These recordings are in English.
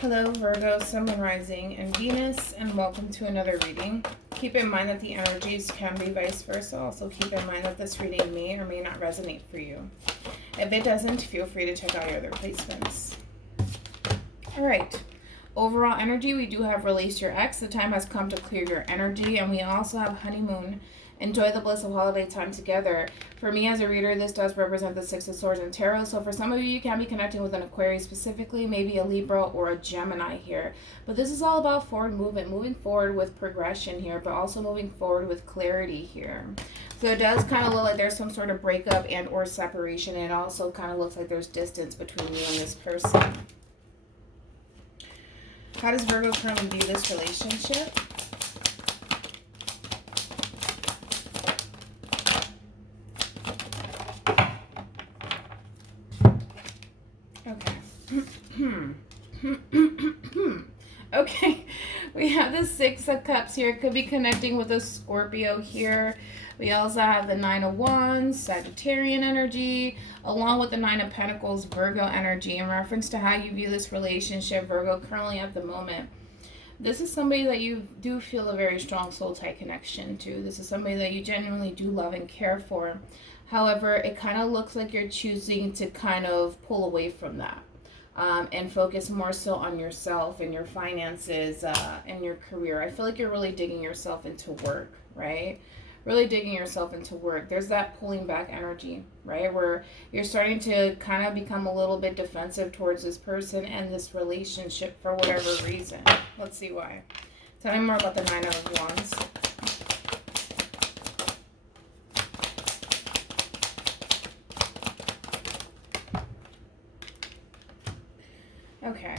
Hello Virgo, Sun, Moon, Rising, and Venus, and welcome to another reading. Keep in mind that the energies can be vice versa. Also keep in mind that this reading may or may not resonate for you. If it doesn't, feel free to check out your other placements. Alright, overall energy, we do have release your ex. The time has come to clear your energy, and we also have honeymoon. Enjoy the bliss of holiday time together. For me as a reader, this does represent the Six of Swords and Tarot. So for some of you, you can be connecting with an Aquarius specifically, maybe a Libra or a Gemini here. But this is all about forward movement, moving forward with progression here, but also moving forward with clarity here. So it does kind of look like there's some sort of breakup and or separation. It also kind of looks like there's distance between you and this person. How does Virgo currently view this relationship? Okay, we have the Six of Cups here. It could be connecting with a Scorpio here. We also have the Nine of Wands, Sagittarian energy, along with the Nine of Pentacles, Virgo energy, in reference to how you view this relationship, Virgo, currently at the moment. This is somebody that you do feel a very strong soul tie connection to. This is somebody that you genuinely do love and care for. However, it kind of looks like you're choosing to kind of pull away from that. And focus more so on yourself and your finances and your career. I feel like you're really digging yourself into work, right? Really digging yourself into work. There's that pulling back energy, right? Where you're starting to kind of become a little bit defensive towards this person and this relationship for whatever reason. Let's see why. Tell me more about the Nine of Wands. Okay.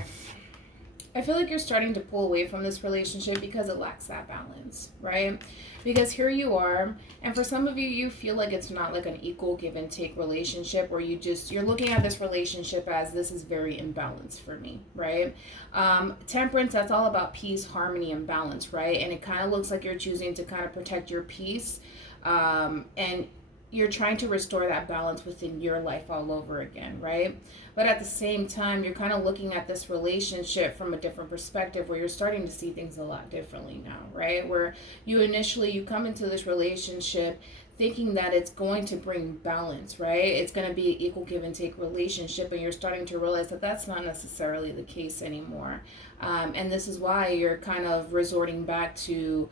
I feel like you're starting to pull away from this relationship because it lacks that balance, right? Because here you are, and for some of you, you feel like it's not like an equal give and take relationship where you're looking at this relationship as this is very imbalanced for me, right? Temperance, that's all about peace, harmony, and balance, right? And it kind of looks like you're choosing to kind of protect your peace, and you're trying to restore that balance within your life all over again, right? But at the same time, you're kind of looking at this relationship from a different perspective where you're starting to see things a lot differently now, right? Where you come into this relationship thinking that it's going to bring balance, right? It's going to be an equal give and take relationship, and you're starting to realize that that's not necessarily the case anymore. And this is why you're kind of resorting back to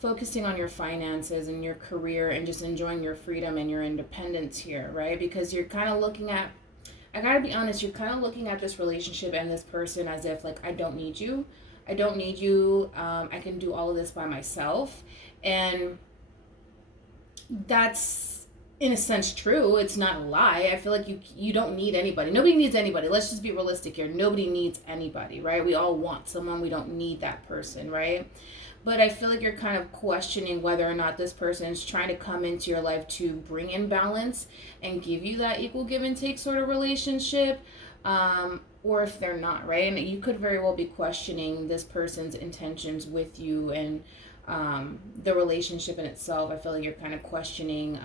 focusing on your finances and your career and just enjoying your freedom and your independence here, right? Because you're kind of looking at, I gotta be honest, you're kind of looking at this relationship and this person as if like, I don't need you. I don't need you. I can do all of this by myself. And that's in a sense true. It's not a lie. I feel like you don't need anybody. Nobody needs anybody. Let's just be realistic here. Nobody needs anybody, right? We all want someone. We don't need that person, right? But I feel like you're kind of questioning whether or not this person is trying to come into your life to bring in balance and give you that equal give and take sort of relationship, or if they're not, right? And you could very well be questioning this person's intentions with you and the relationship in itself. I feel like you're kind of questioning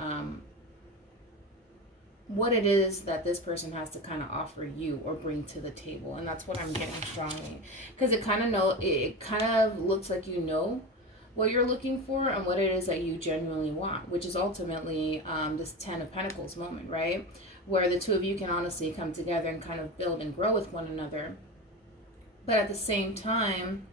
what it is that this person has to kind of offer you or bring to the table. And that's what I'm getting strongly, because it kind of looks like you know what you're looking for and what it is that you genuinely want, which is ultimately this Ten of Pentacles moment, right? Where the two of you can honestly come together and kind of build and grow with one another. But at the same time,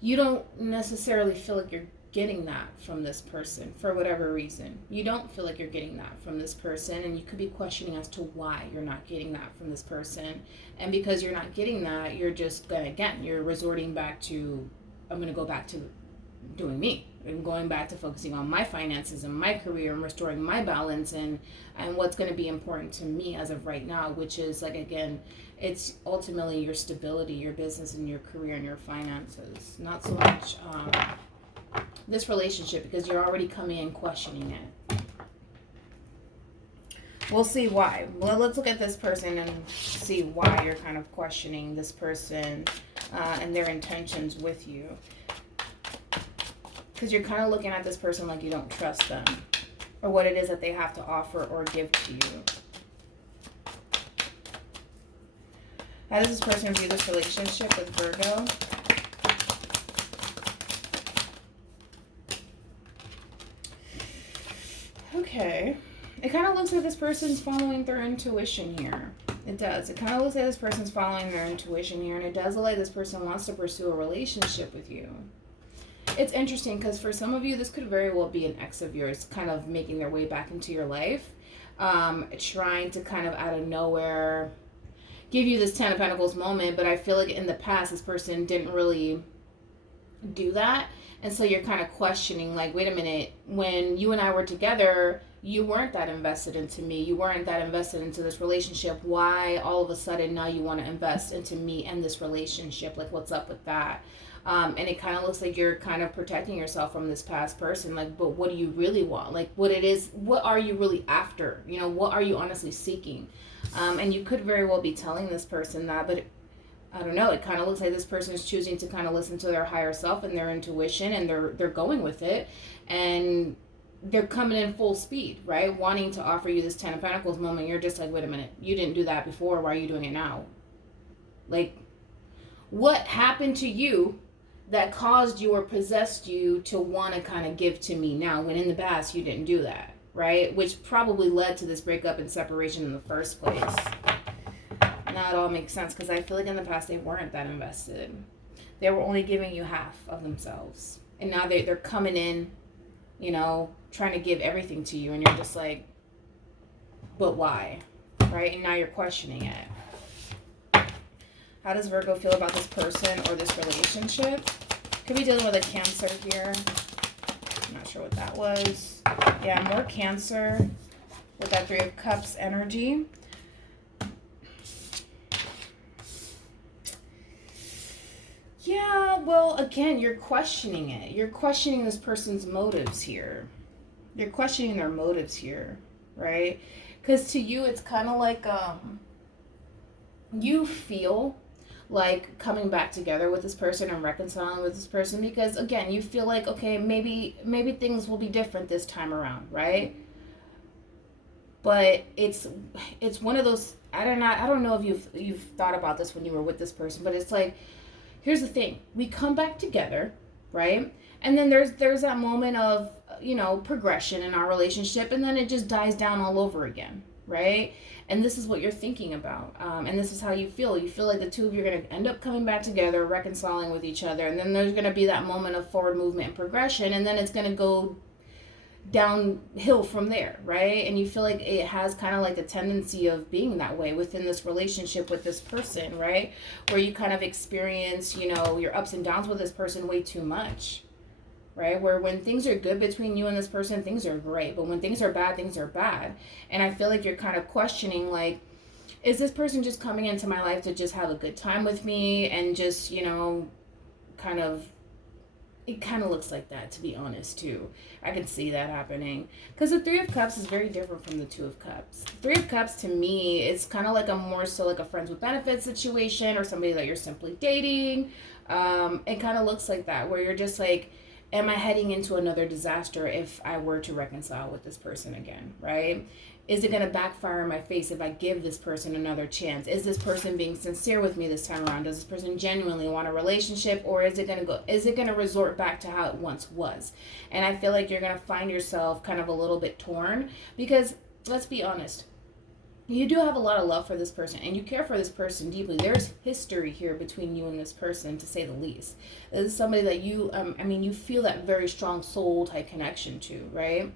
you don't necessarily feel like you're getting that from this person for whatever reason. You don't feel like you're getting that from this person, and you could be questioning as to why you're not getting that from this person. And because you're not getting that, you're just gonna, again, you're resorting back to, I'm gonna go back to doing me. I'm going back to focusing on my finances and my career and restoring my balance and what's going to be important to me as of right now, which is like, again, it's ultimately your stability, your business and your career and your finances, not so much this relationship, because you're already coming in questioning it. We'll see why. Well, let's look at this person and see why you're kind of questioning this person and their intentions with you. Because you're kind of looking at this person like you don't trust them or what it is that they have to offer or give to you. How does this person view this relationship with Virgo? Okay. It kind of looks like this person's following their intuition here. It does. It kind of looks like this person's following their intuition here, and it does look like this person wants to pursue a relationship with you. It's interesting because for some of you, this could very well be an ex of yours kind of making their way back into your life, trying to kind of out of nowhere give you this Ten of Pentacles moment, but I feel like in the past, this person didn't really do that. And so you're kind of questioning, like, wait a minute, when you and I were together, you weren't that invested into me. You weren't that invested into this relationship. Why all of a sudden now you want to invest into me and this relationship? Like, what's up with that? And it kind of looks like you're kind of protecting yourself from this past person. Like, but what do you really want? Like, what are you really after? You know, what are you honestly seeking? And you could very well be telling this person that, but I don't know. It kind of looks like this person is choosing to kind of listen to their higher self and their intuition, and they're going with it, and they're coming in full speed, right? Wanting to offer you this Ten of Pentacles moment. You're just like, wait a minute, you didn't do that before. Why are you doing it now? Like, what happened to you that caused you or possessed you to want to kind of give to me now when in the past you didn't do that, right? Which probably led to this breakup and separation in the first place. Now it all makes sense because I feel like in the past they weren't that invested. They were only giving you half of themselves. And now they're coming in, you know, trying to give everything to you. And you're just like, but why? Right? And now you're questioning it. How does Virgo feel about this person or this relationship? Could be dealing with a Cancer here. I'm not sure what that was. Yeah, more Cancer with that Three of Cups energy. Yeah, well, again, you're questioning it. You're questioning this person's motives here. You're questioning their motives here, right? Because to you, it's kind of like you feel like coming back together with this person and reconciling with this person because, again, you feel like, okay, maybe things will be different this time around, right? But it's one of those, I don't know if you've thought about this when you were with this person, but it's like, here's the thing. We come back together, right? And then there's that moment of, you know, progression in our relationship, and then it just dies down all over again, right? And this is what you're thinking about. And this is how you feel. You feel like the two of you are going to end up coming back together, reconciling with each other. And then there's going to be that moment of forward movement and progression. And then it's going to go downhill from there, right? And you feel like it has kind of like a tendency of being that way within this relationship with this person, right? Where you kind of experience, you know, your ups and downs with this person way too much, right? Where when things are good between you and this person, things are great. But when things are bad, things are bad. And I feel like you're kind of questioning, like, is this person just coming into my life to just have a good time with me and just, you know, kind of, it kind of looks like that, to be honest, too. I can see that happening. Because the Three of Cups is very different from the Two of Cups. Three of Cups, to me, it's kind of like a more so like a friends with benefits situation or somebody that you're simply dating. It kind of looks like that, where you're just like, am I heading into another disaster if I were to reconcile with this person again, right? Is it going to backfire in my face if I give this person another chance? Is this person being sincere with me this time around? Does this person genuinely want a relationship, or is it going to resort back to how it once was? And I feel like you're going to find yourself kind of a little bit torn because, let's be honest, you do have a lot of love for this person and you care for this person deeply. There's history here between you and this person, to say the least. This is somebody that you, you feel that very strong soul type connection to, right?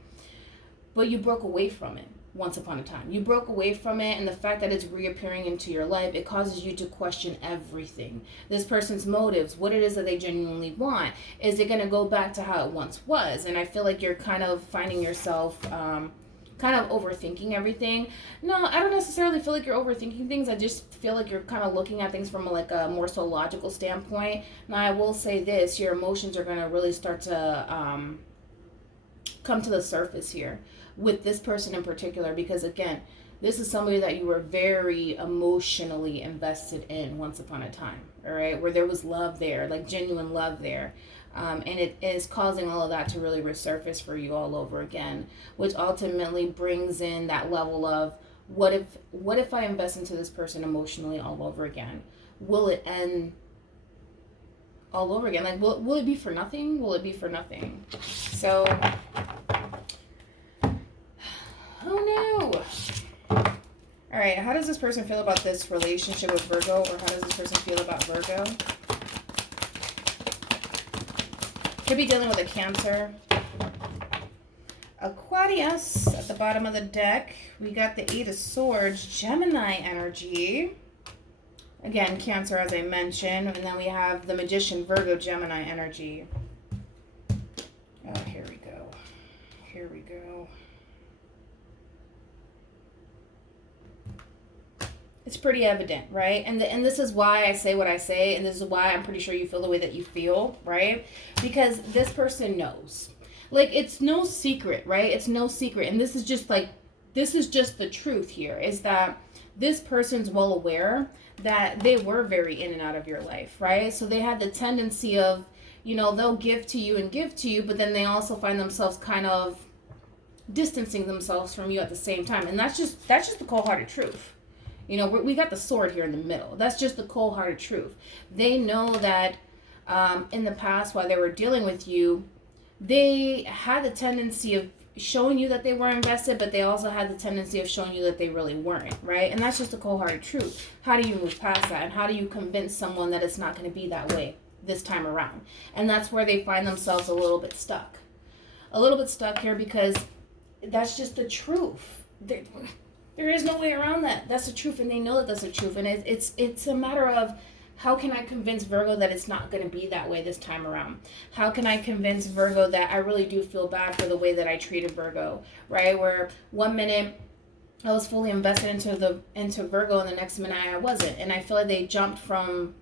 But you broke away from it once upon a time. You broke away from it, and the fact that it's reappearing into your life, it causes you to question everything. This person's motives, what it is that they genuinely want. Is it going to go back to how it once was? And I feel like you're kind of finding yourself kind of overthinking everything. No, I don't necessarily feel like you're overthinking things. I just feel like you're kind of looking at things from like a more so logical standpoint. Now, I will say this, your emotions are going to really start to come to the surface here with this person in particular, because again, this is somebody that you were very emotionally invested in once upon a time, all right, where there was love there, like genuine love there. And it is causing all of that to really resurface for you all over again, which ultimately brings in that level of What if I invest into this person emotionally all over again? Will it end all over again? Like, will it be for nothing? Will it be for nothing? So, oh no. All right, how does this person feel about this relationship with Virgo, or how does this person feel about Virgo? Could be dealing with a Cancer. Aquarius at the bottom of the deck. We got the Eight of Swords, Gemini energy. Again, Cancer, as I mentioned. And then we have the Magician, Virgo, Gemini energy. Oh, here we go. Here we go. It's pretty evident, right? And this is why I say what I say, and this is why I'm pretty sure you feel the way that you feel, right? Because this person knows. Like, it's no secret, right? It's no secret. And this is just the truth here, is that this person's well aware that they were very in and out of your life, right? So they had the tendency of, you know, they'll give to you, but then they also find themselves kind of distancing themselves from you at the same time. And that's just the cold-hearted truth. You know, we got the sword here in the middle. That's just the cold-hearted truth. They know that in the past, while they were dealing with you, they had the tendency of showing you that they were invested, but they also had the tendency of showing you that they really weren't, right? And that's just the cold-hearted truth. How do you move past that? And how do you convince someone that it's not going to be that way this time around? And that's where they find themselves a little bit stuck. A little bit stuck here, because that's just the truth. There is no way around that. That's the truth, and they know that that's the truth. And it's a matter of, how can I convince Virgo that it's not going to be that way this time around? How can I convince Virgo that I really do feel bad for the way that I treated Virgo, right? Where one minute I was fully invested into Virgo, and the next minute I wasn't. And I feel like they jumped from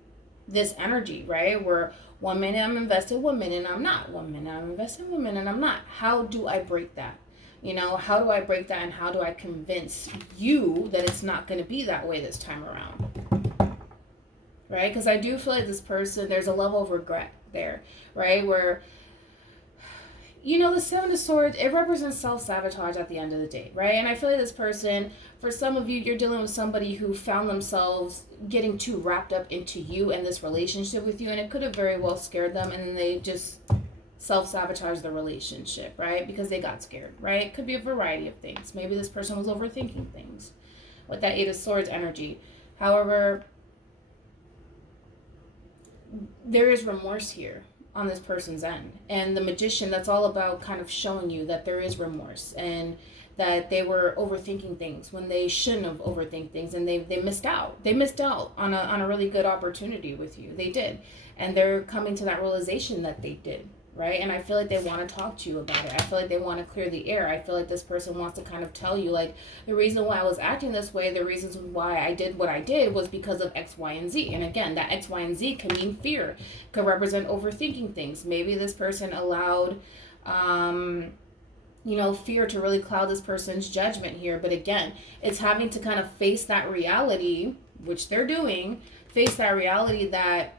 this energy, right? Where one minute I'm invested, one minute I'm not. One minute I'm invested, one minute I'm not. How do I break that? You know, how do I break that, and how do I convince you that it's not going to be that way this time around? Right? Because I do feel like this person, there's a level of regret there, right? Where, you know, the Seven of Swords, it represents self-sabotage at the end of the day, right? And I feel like this person, for some of you, you're dealing with somebody who found themselves getting too wrapped up into you and this relationship with you, and it could have very well scared them, and then they just self-sabotage the relationship, right? Because they got scared, right? It could be a variety of things. Maybe this person was overthinking things with that Eight of Swords energy. However, there is remorse here on this person's end. And the Magician, that's all about kind of showing you that there is remorse, and that they were overthinking things when they shouldn't have overthink things, and they missed out. They missed out on a really good opportunity with you. They did. And they're coming to that realization that they did, right? And I feel like they want to talk to you about it. I feel like they want to clear the air. I feel like this person wants to kind of tell you, like, the reason why I was acting this way, the reasons why I did what I did was because of X, Y, and Z. And again, that X, Y, and Z can mean fear, could represent overthinking things. Maybe this person allowed, fear to really cloud this person's judgment here. But again, it's having to kind of face that reality, which they're doing, face that reality that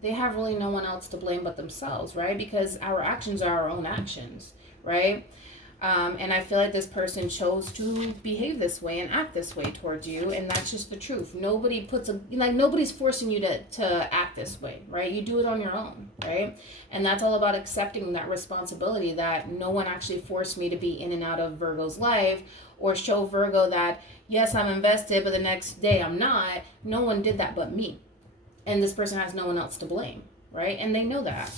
they have really no one else to blame but themselves, right? Because our actions are our own actions, right? And I feel like this person chose to behave this way and act this way towards you, and that's just the truth. Nobody's forcing you to act this way, right? You do it on your own, right? And that's all about accepting that responsibility that no one actually forced me to be in and out of Virgo's life, or show Virgo that, yes, I'm invested, but the next day I'm not. No one did that but me. And this person has no one else to blame, right? And they know that.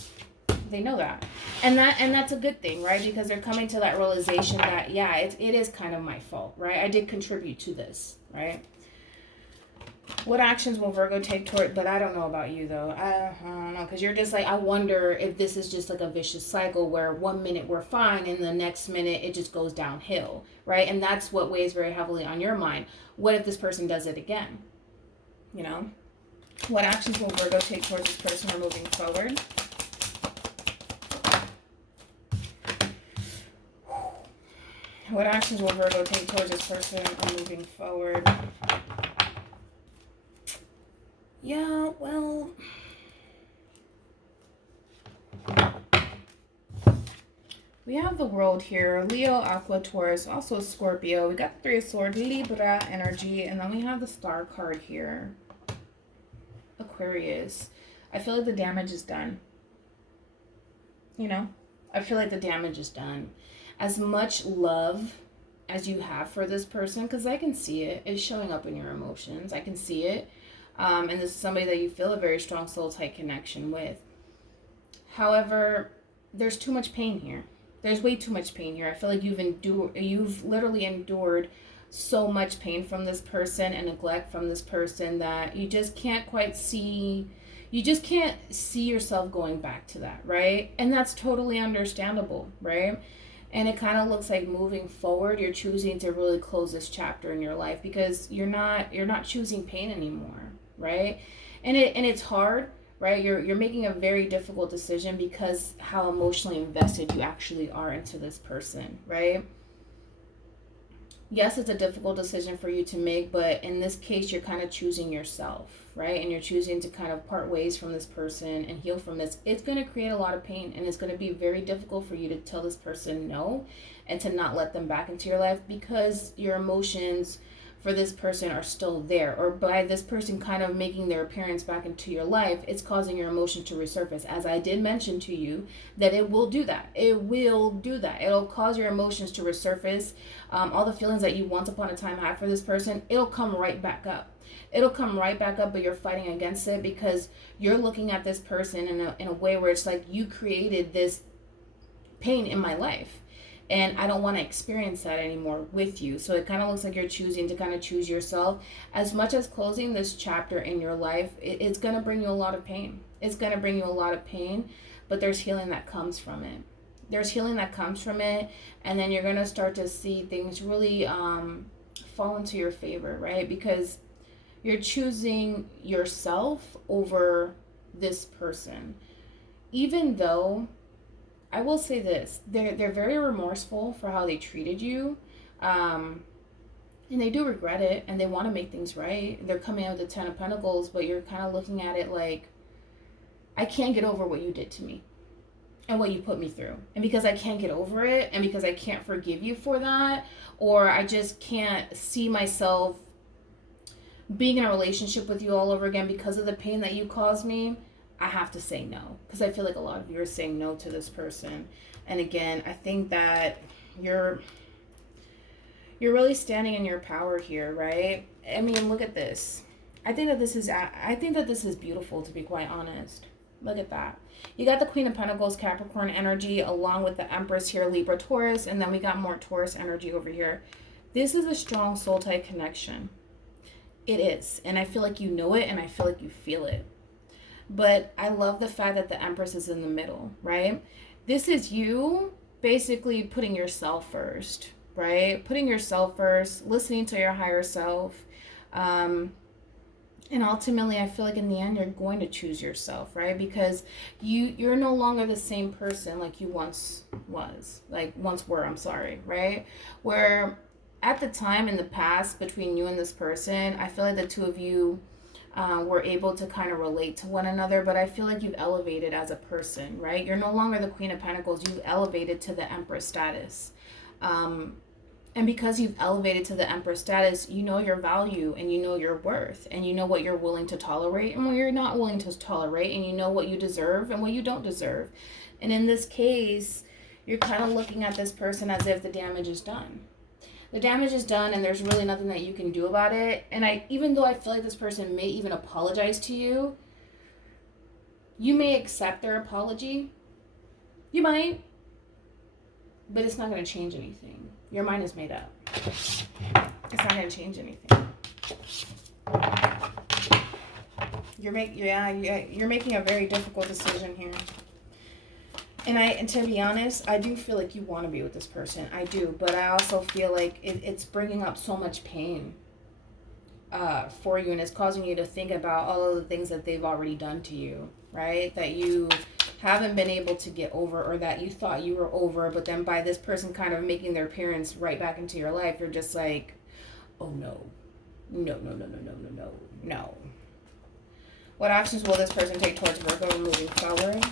They know that. And that's a good thing, right? Because they're coming to that realization that, yeah, it is kind of my fault, right? I did contribute to this, right? What actions will Virgo take toward, but I don't know about you, though. I don't know, because you're just like, I wonder if this is just like a vicious cycle where one minute we're fine and the next minute it just goes downhill, right? And that's what weighs very heavily on your mind. What if this person does it again? You know? What actions will Virgo take towards this person or moving forward? What actions will Virgo take towards this person or moving forward? Yeah, well, We have the World here, Leo, Aqua, Taurus, also Scorpio. We got the Three of Swords, Libra energy, and then we have the Star card here, Aquarius. I feel like the damage is done. You know, I feel like the damage is done. As much love as you have for this person, because I can see it, it's showing up in your emotions. I can see it. And this is somebody that you feel a very strong soul tie connection with. However, there's too much pain here. There's way too much pain here. I feel like you've literally endured so much pain from this person and neglect from this person that you just can't quite see. You just can't see yourself going back to that, right? And that's totally understandable, right? And it kind of looks like moving forward, you're choosing to really close this chapter in your life because you're not choosing pain anymore, right? And it's hard, right? You're making a very difficult decision because how emotionally invested you actually are into this person, right? Yes, it's a difficult decision for you to make, but in this case, you're kind of choosing yourself, right? And you're choosing to kind of part ways from this person and heal from this. It's going to create a lot of pain, and it's going to be very difficult for you to tell this person no and to not let them back into your life because your emotions for this person are still there, or by this person kind of making their appearance back into your life, it's causing your emotion to resurface. As I did mention to you, that it will do that. It will do that. It'll cause your emotions to resurface. All the feelings that you once upon a time had for this person, it'll come right back up. It'll come right back up, but you're fighting against it because you're looking at this person in a way where it's like, you created this pain in my life. And I don't want to experience that anymore with you. So it kind of looks like you're choosing to kind of choose yourself. As much as closing this chapter in your life, it's going to bring you a lot of pain. It's going to bring you a lot of pain, but there's healing that comes from it. There's healing that comes from it. And then you're going to start to see things really fall into your favor, right? Because you're choosing yourself over this person. Even though, I will say this, they're very remorseful for how they treated you, and they do regret it, and they want to make things right. They're coming out with the Ten of Pentacles, but you're kind of looking at it like, I can't get over what you did to me and what you put me through. And because I can't get over it, and because I can't forgive you for that, or I just can't see myself being in a relationship with you all over again because of the pain that you caused me, I have to say no, because I feel like a lot of you are saying no to this person. And again, I think that you're really standing in your power here, right? I mean, look at this. I think that this is beautiful, to be quite honest. Look at that. You got the Queen of Pentacles, Capricorn energy, along with the Empress here, Libra, Taurus, and then we got more Taurus energy over here. This is a strong soul tie connection. It is, and I feel like you know it, and I feel like you feel it. But I love the fact that the Empress is in the middle, right? This is you basically putting yourself first, right? Putting yourself first, listening to your higher self. And ultimately, I feel like in the end, you're going to choose yourself, right? Because you're no longer the same person like you once were, right? Where at the time in the past between you and this person, I feel like the two of you were able to kind of relate to one another, but I feel like you've elevated as a person, right? You're no longer the Queen of Pentacles. You've elevated to the Empress status. And because you've elevated to the Empress status, you know your value and you know your worth and you know what you're willing to tolerate and what you're not willing to tolerate, and you know what you deserve and what you don't deserve. And in this case, you're kind of looking at this person as if the damage is done. The damage is done and there's really nothing that you can do about it. And even though I feel like this person may even apologize to you, you may accept their apology. You might. But it's not going to change anything. Your mind is made up. It's not going to change anything. You're making a very difficult decision here. And to be honest, I do feel like you want to be with this person. I do. But I also feel like it's bringing up so much pain for you. And it's causing you to think about all of the things that they've already done to you, right? That you haven't been able to get over, or that you thought you were over. But then by this person kind of making their appearance right back into your life, you're just like, oh no. No. What actions will this person take towards Virgo moving forward?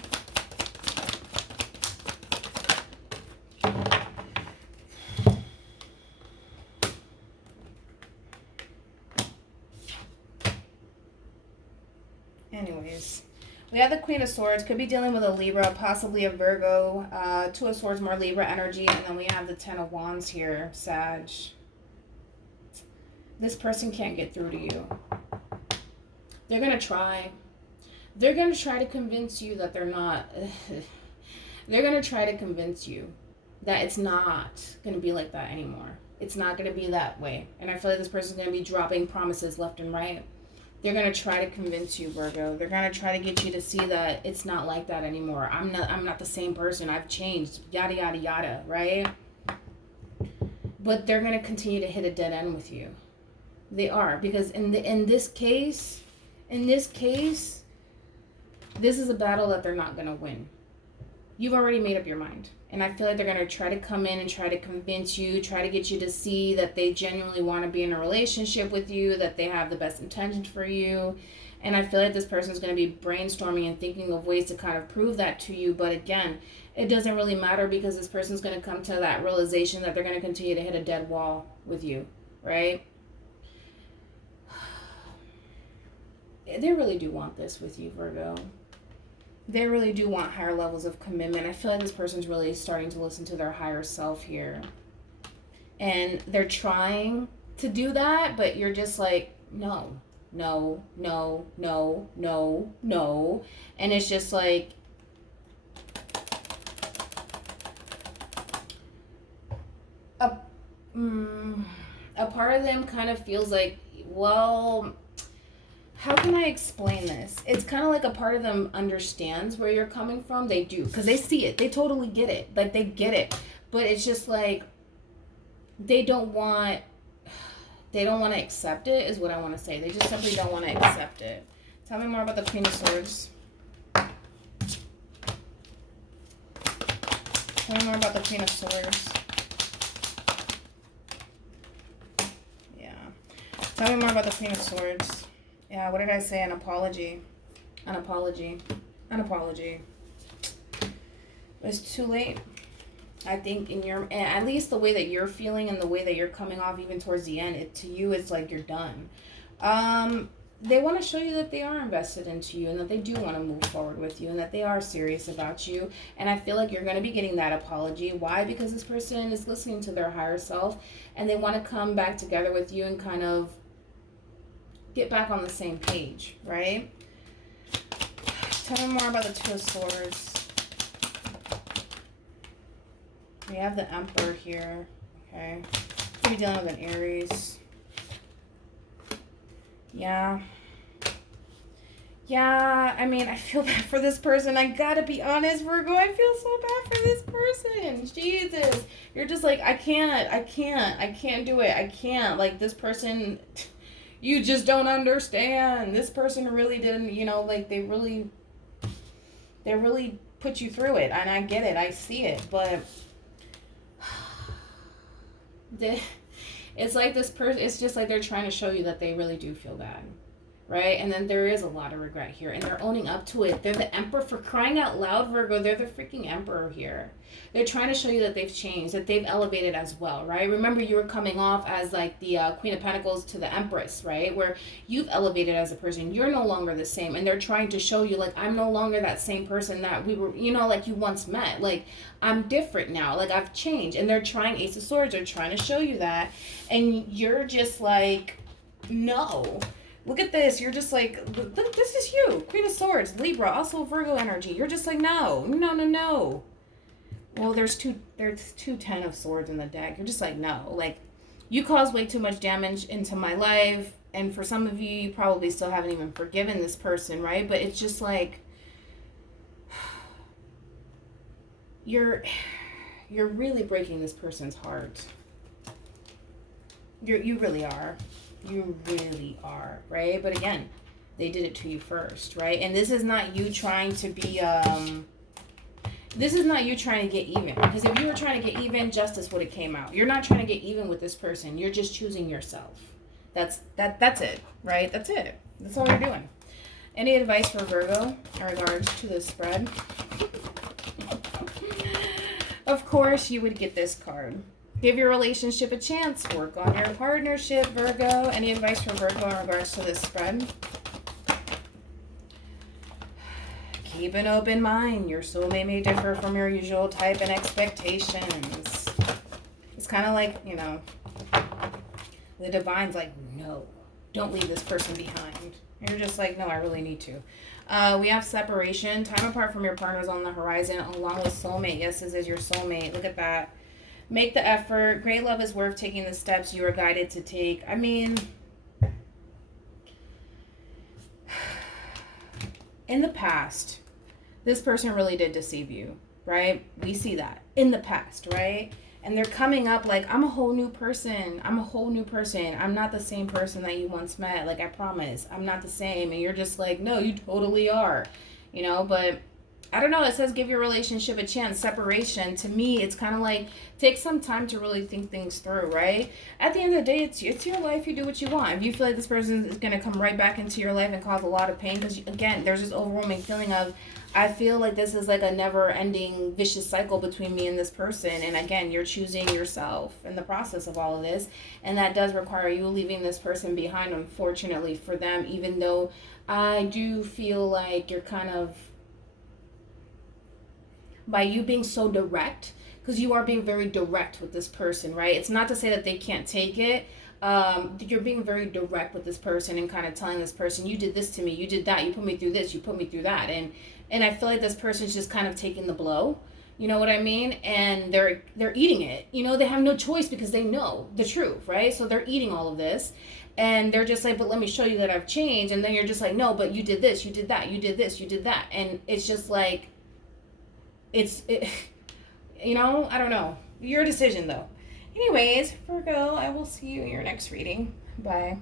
Anyways, we have the Queen of Swords. Could be dealing with a Libra, possibly a Virgo. Two of Swords, more Libra energy. And then we have the Ten of Wands here, Sag. This person can't get through to you. They're going to try. They're going to try to convince you that they're not. They're going to try to convince you that it's not going to be like that anymore. It's not going to be that way. And I feel like this person's going to be dropping promises left and right. They're going to try to convince you, Virgo. They're going to try to get you to see that it's not like that anymore. I'm not the same person. I've changed. Yada, yada, yada, right? But they're going to continue to hit a dead end with you. They are. Because in this case, this is a battle that they're not going to win. You've already made up your mind. And I feel like they're going to try to come in and try to convince you, try to get you to see that they genuinely want to be in a relationship with you, that they have the best intentions for you. And I feel like this person is going to be brainstorming and thinking of ways to kind of prove that to you. But again, it doesn't really matter because this person's going to come to that realization that they're going to continue to hit a dead wall with you, right? They really do want this with you, Virgo. They really do want higher levels of commitment. I feel like this person's really starting to listen to their higher self here. And they're trying to do that, but you're just like, no. And it's just like, a part of them kind of feels like, well, how can I explain this? It's kind of like a part of them understands where you're coming from. They do, because they see it. They totally get it. Like, they get it. But it's just like, they don't want to accept it, is what I want to say. They just simply don't want to accept it. Tell me more about the Queen of Swords. Tell me more about the Queen of Swords. Yeah. Tell me more about the Queen of Swords. Yeah, what did I say? An apology. An apology. An apology. It's too late. I think at least the way that you're feeling and the way that you're coming off even towards the end, to you, it's like you're done. They want to show you that they are invested into you and that they do want to move forward with you and that they are serious about you. And I feel like you're going to be getting that apology. Why? Because this person is listening to their higher self and they want to come back together with you and kind of get back on the same page, right? Tell me more about the Two of Swords. We have the Emperor here, okay? Could be dealing with an Aries. Yeah, I mean, I feel bad for this person. I gotta be honest, Virgo. I feel so bad for this person. Jesus. You're just like, I can't do it. I can't. Like, this person, you just don't understand. This person really didn't, like, they really put you through it. And I get it. I see it. But it's like this person, it's just like they're trying to show you that they really do feel bad, right? And then there is a lot of regret here, and they're owning up to it. They're the Emperor, for crying out loud, Virgo. They're the freaking Emperor here. They're trying to show you that they've changed, that they've elevated as well, right? Remember, you were coming off as like the Queen of Pentacles to the Empress, right? Where you've elevated as a person. You're no longer the same, and they're trying to show you, like, I'm no longer that same person that we were, like you once met. Like, I'm different now. Like, I've changed. And they're trying, Ace of Swords, they're trying to show you that. And you're just like, no. Look at this. You're just like, look, this is you. Queen of Swords, Libra, also Virgo energy. You're just like, no. Well, there's two Ten of Swords in the deck. You're just like, no. Like, you caused way too much damage into my life. And for some of you, you probably still haven't even forgiven this person, right? But it's just like, you're really breaking this person's heart. You really are. You really are, right? But again, they did it to you first, right? And this is not you trying to be, this is not you trying to get even. Because if you were trying to get even, justice would have came out. You're not trying to get even with this person. You're just choosing yourself. That's it, right? That's it. That's all you're doing. Any advice for Virgo in regards to this spread? Of course, you would get this card. Give your relationship a chance. Work on your partnership, Virgo. Any advice for Virgo in regards to this spread? keep an open mind. Your soulmate may differ from your usual type and expectations. It's kind of like, you know, the divine's like, no, don't leave this person behind. And you're just like, no, I really need to. We have separation. Time apart from your partners on the horizon, along with soulmate. Yes, this is your soulmate. Look at that. Make the effort. Great love is worth taking the steps you are guided to take. I mean, in the past, this person really did deceive you, right? We see that in the past, right? And they're coming up like, I'm a whole new person. I'm a whole new person. I'm not the same person that you once met. Like, I promise. I'm not the same. And you're just like, no, you totally are. You know, but I don't know. It says give your relationship a chance. Separation. To me, it's kind of like take some time to really think things through, right? At the end of the day, it's your life. You do what you want. If you feel like this person is going to come right back into your life and cause a lot of pain, because, again, there's this overwhelming feeling of, I feel like this is like a never-ending vicious cycle between me and this person. And, again, you're choosing yourself in the process of all of this. And that does require you leaving this person behind, unfortunately, for them, even though I do feel like you're kind of, by you being so direct, because you are being very direct with this person, right? It's not to say that they can't take it. You're being very direct with this person and kind of telling this person, you did this to me, you did that, you put me through this, you put me through that. And I feel like this person's just kind of taking the blow. You know what I mean? And they're eating it. You know, they have no choice because they know the truth, right? So they're eating all of this. And they're just like, but let me show you that I've changed. And then you're just like, no, but you did this, you did that, you did this, you did that. And it's just like, you know, I don't know. Your decision, though. Anyways, Virgo, I will see you in your next reading. Bye.